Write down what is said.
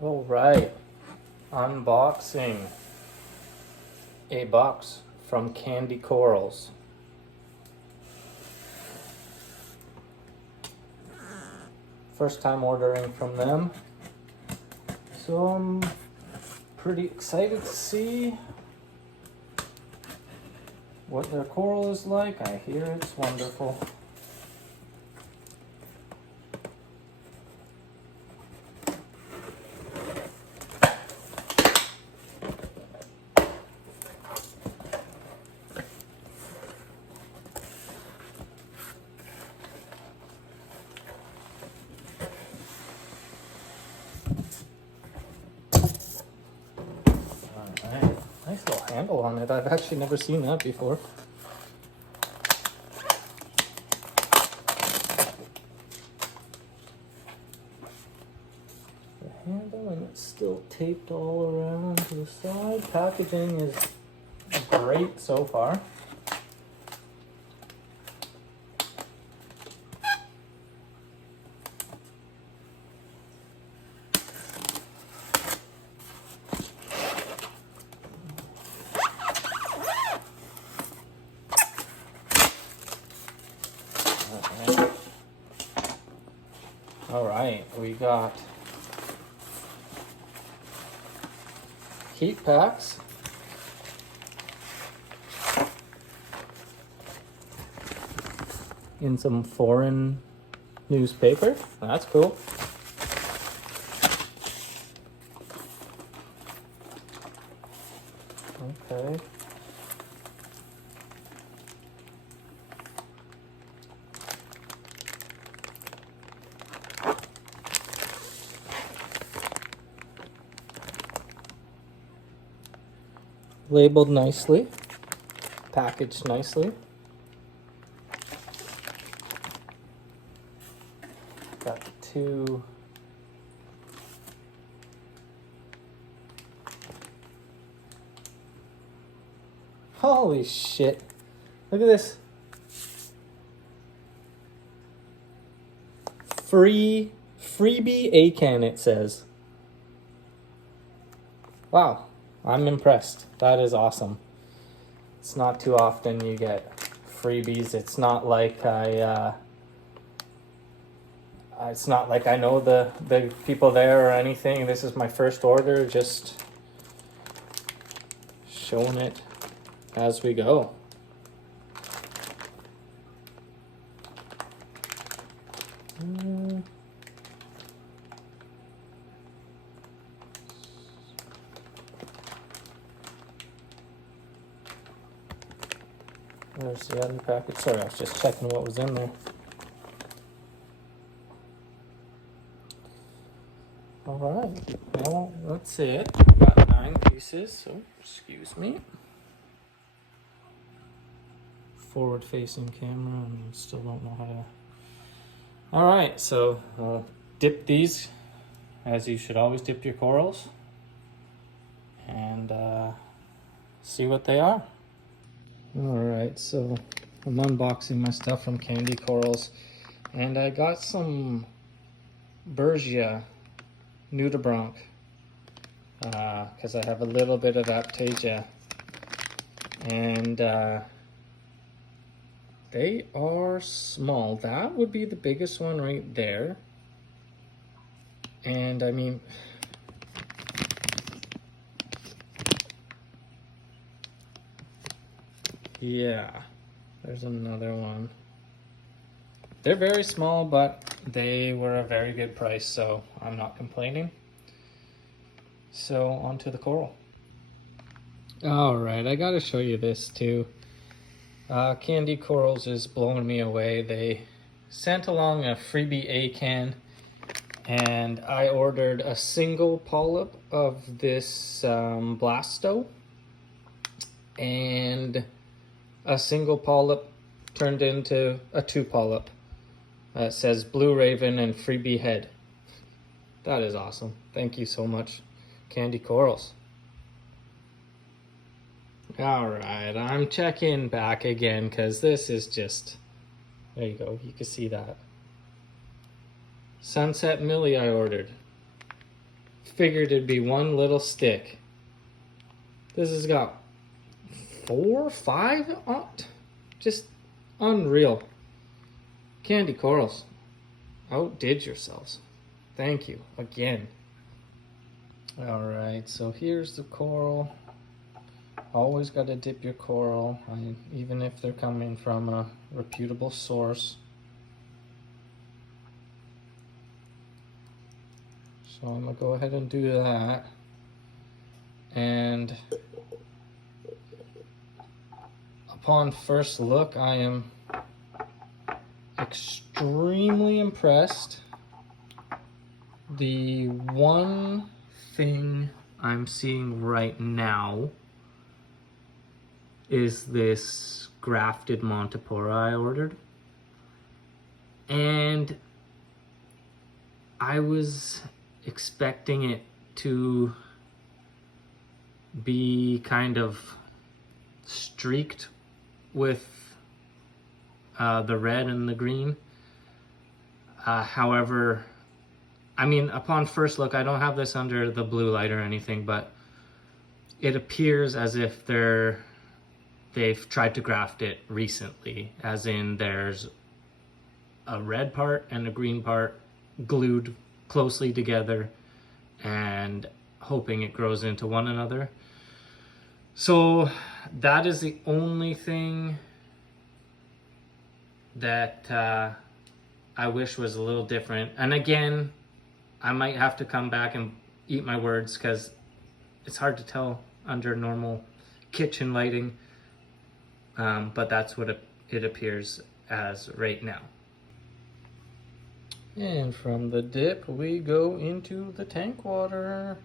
All right, unboxing a box from Candy Corals. First time ordering from them, so I'm pretty excited to see what their coral is like. I hear it's wonderful. Alright, nice little handle on it. I've actually never seen that before. The handle, and it's still taped all around to the side. Packaging is great so far. All right, we got heat packs. In some foreign newspaper. That's cool. Okay. Labeled nicely, packaged nicely. Got two holy shit. Look at this. Freebie ACAN, it says. Wow, I'm impressed. That is awesome. It's not too often you get freebies. It's not like I know the people there or anything. This is my first order, just showing it as we go. There's the other package. Sorry, I was just checking what was in there. Alright, well, that's it. Got 9 pieces, so excuse me. Forward facing camera, and still don't know how to. Alright, so I'll dip these as you should always dip your corals and see what they are. Alright, so I'm unboxing my stuff from Candy Corals, and I got some Bergia nudibranch because I have a little bit of Aiptasia, and they are small. That would be the biggest one right there, and I mean, yeah, there's another one. They're very small, but they were a very good price, so I'm not complaining. So onto the coral. All right, I gotta show you this too. Candy Corals is blowing me away. They sent along a freebie ACAN, and I ordered a single polyp of this Blasto, and a single polyp turned into a 2 polyp. It says Blue Raven and freebie head. That is awesome. Thank you so much, Candy Corals. Alright, I'm checking back again because this is just, there you go, you can see that. Sunset Millie I ordered. figured it'd be one little stick. This has got 4, 5 on, just unreal. Candy corals, outdid yourselves. Thank you again. All right, so here's the coral. Always got to dip your coral, even if they're coming from a reputable source. So I'm gonna go ahead and do that. And upon first look, I am extremely impressed. The one thing I'm seeing right now is this grafted Montipora I ordered. And I was expecting it to be kind of streaked with the red and the green. However, I mean, upon first look, I don't have this under the blue light or anything, but it appears as if they've tried to graft it recently, as in there's a red part and a green part glued closely together and hoping it grows into one another. So that is the only thing that I wish was a little different. And again, I might have to come back and eat my words because it's hard to tell under normal kitchen lighting. But that's what it appears as right now. And from the dip, we go into the tank water.